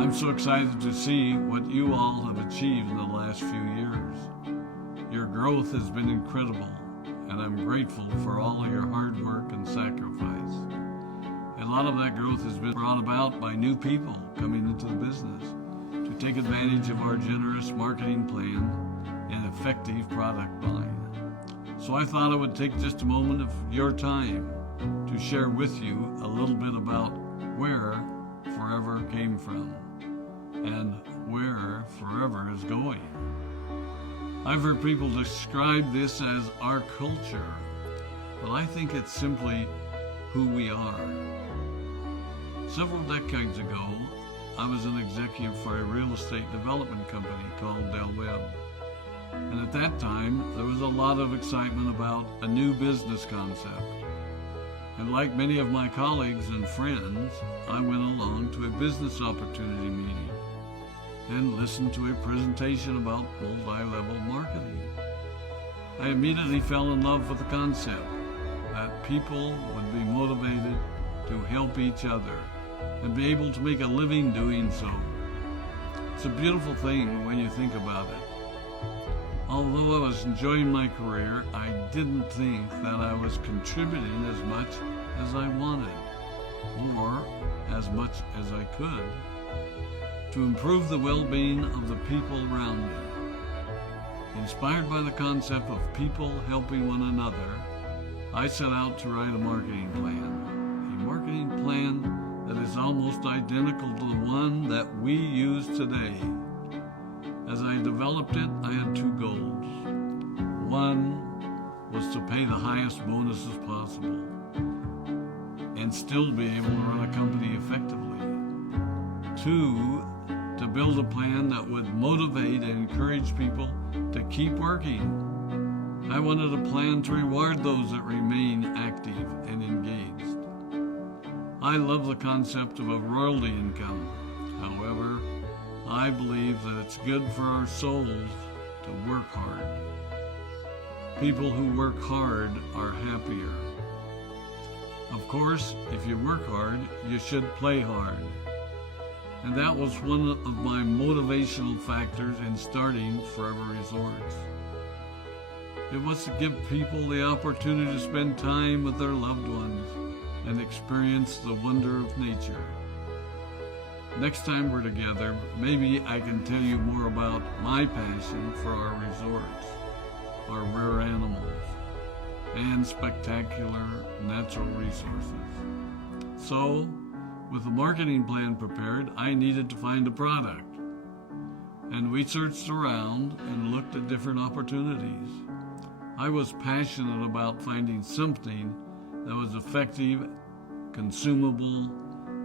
I'm so excited to see what you all have achieved in the last few years. Your growth has been incredible, and I'm grateful for all of your hard work and sacrifice. A lot of that growth has been brought about by new people coming into the business to take advantage of our generous marketing plan and effective product line. So I thought I would take just a moment of your time to share with you a little bit about where Forever came from and where Forever is going. I've heard people describe this as our culture, but I think it's simply who we are. Several decades ago, I was an executive for a real estate development company called Del Webb. And at that time, there was a lot of excitement about a new business concept. And like many of my colleagues and friends, I went along to a business opportunity meeting and listened to a presentation about multi-level marketing. I immediately fell in love with the concept that people would be motivated to help each other and be able to make a living doing so. It's a beautiful thing when you think about it. Although I was enjoying my career, I didn't think that I was contributing as much as I wanted, or as much as I could, to improve the well-being of the people around me. Inspired by the concept of people helping one another, I set out to write a marketing plan that is almost identical to the one that we use today. As I developed it, I had two goals. One was to pay the highest bonuses possible and still be able to run a company effectively. Two, to build a plan that would motivate and encourage people to keep working. I wanted a plan to reward those that remain active and engaged. I love the concept of a royalty income. However, I believe that it's good for our souls to work hard. People who work hard are happier. Of course, if you work hard, you should play hard. And that was one of my motivational factors in starting Forever Resorts. It was to give people the opportunity to spend time with their loved ones and experience the wonder of nature. Next time we're together, maybe I can tell you more about my passion for our resorts, our rare animals, and spectacular natural resources. So, with the marketing plan prepared, I needed to find a product. And we searched around and looked at different opportunities. I was passionate about finding something that was effective, consumable,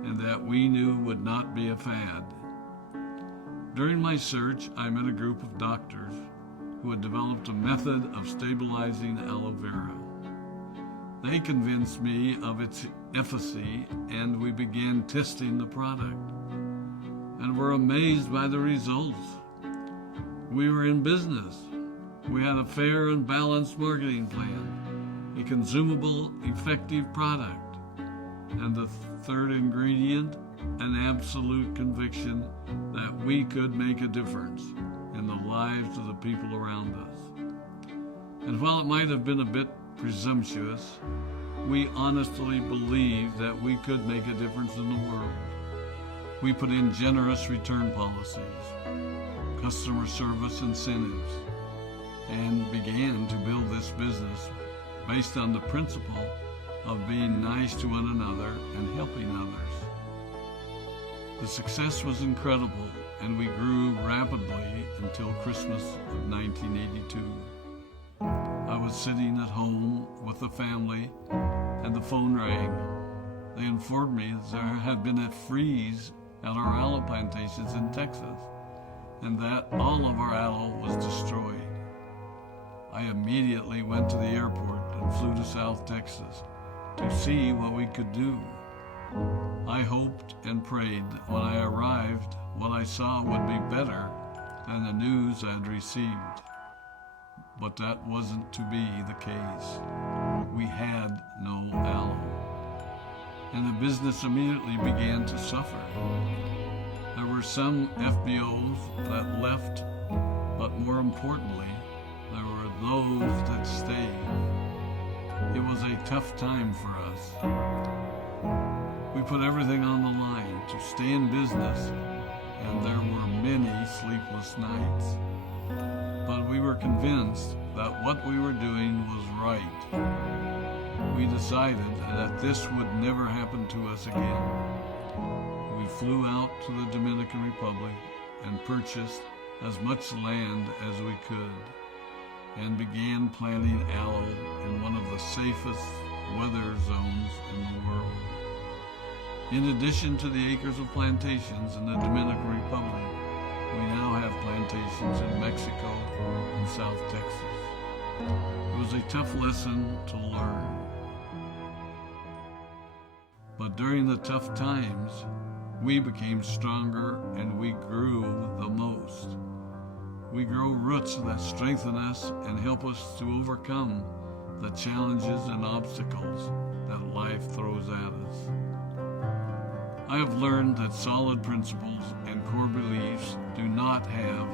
and that we knew would not be a fad. During my search, I met a group of doctors who had developed a method of stabilizing aloe vera. They convinced me of its efficacy, and we began testing the product, and were amazed by the results. We were in business. We had a fair and balanced marketing plan, a consumable, effective product, and the third ingredient, an absolute conviction that we could make a difference in the lives of the people around us. And while it might have been a bit presumptuous, we honestly believed that we could make a difference in the world. We put in generous return policies, customer service incentives, and began to build this business based on the principle of being nice to one another and helping others. The success was incredible, and we grew rapidly until Christmas of 1982. I was sitting at home with the family, and the phone rang. They informed me that there had been a freeze at our aloe plantations in Texas, and that all of our aloe was destroyed. I immediately went to the airport and flew to South Texas to see what we could do. I hoped and prayed that when I arrived, what I saw would be better than the news I'd received. But that wasn't to be the case. We had no aloe, and the business immediately began to suffer. There were some FBOs that left, but more importantly, there were those that stayed. It was a tough time for us. We put everything on the line to stay in business, and there were many sleepless nights. But we were convinced that what we were doing was right. We decided that this would never happen to us again. We flew out to the Dominican Republic and purchased as much land as we could, and began planting aloe in one of the safest weather zones in the world. In addition to the acres of plantations in the Dominican Republic, we now have plantations in Mexico and South Texas. It was a tough lesson to learn. But during the tough times, we became stronger and we grew the most. We grow roots that strengthen us and help us to overcome the challenges and obstacles that life throws at us. I have learned that solid principles and core beliefs do not have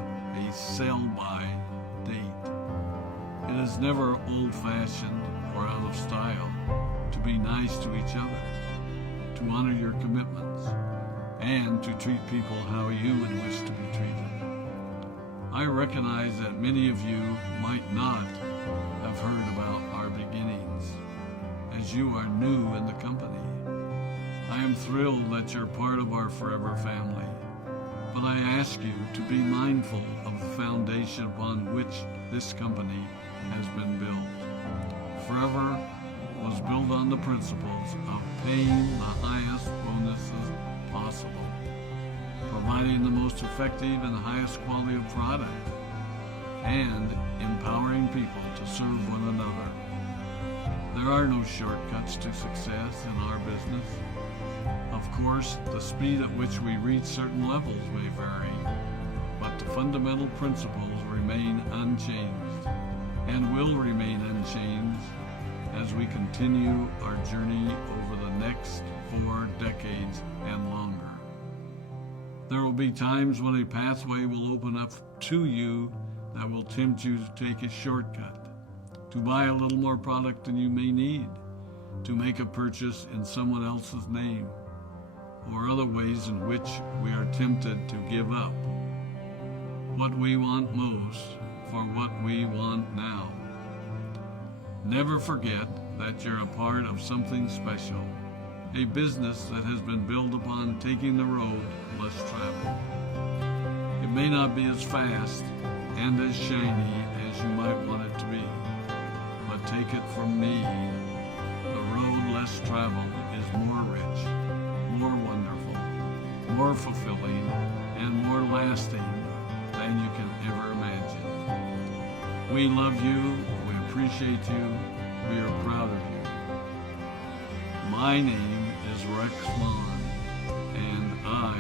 a sell-by date. It is never old-fashioned or out of style to be nice to each other, to honor your commitments, and to treat people how you would wish to be treated. I recognize that many of you might not have heard about our beginnings, as you are new in the company. I am thrilled that you're part of our forever family, but I ask you to be mindful of the foundation upon which this company has been built. Forever was built on the principles of paying the highest bonuses possible, providing the most effective and highest quality of product, and empowering people to serve one another. There are no shortcuts to success in our business. Of course, the speed at which we reach certain levels may vary, but the fundamental principles remain unchanged and will remain unchanged as we continue our journey over the next 4 decades and longer. There will be times when a pathway will open up to you that will tempt you to take a shortcut, to buy a little more product than you may need, to make a purchase in someone else's name, or other ways in which we are tempted to give up what we want most for what we want now. Never forget that you're a part of something special, a business that has been built upon taking the road less traveled. It may not be as fast and as shiny as you might want it to be, but take it from me, the road less traveled is more rich, more wonderful, more fulfilling, and more lasting than you can ever imagine. We love you, we appreciate you, we are proud of you. My name is Rex Vaughn, and I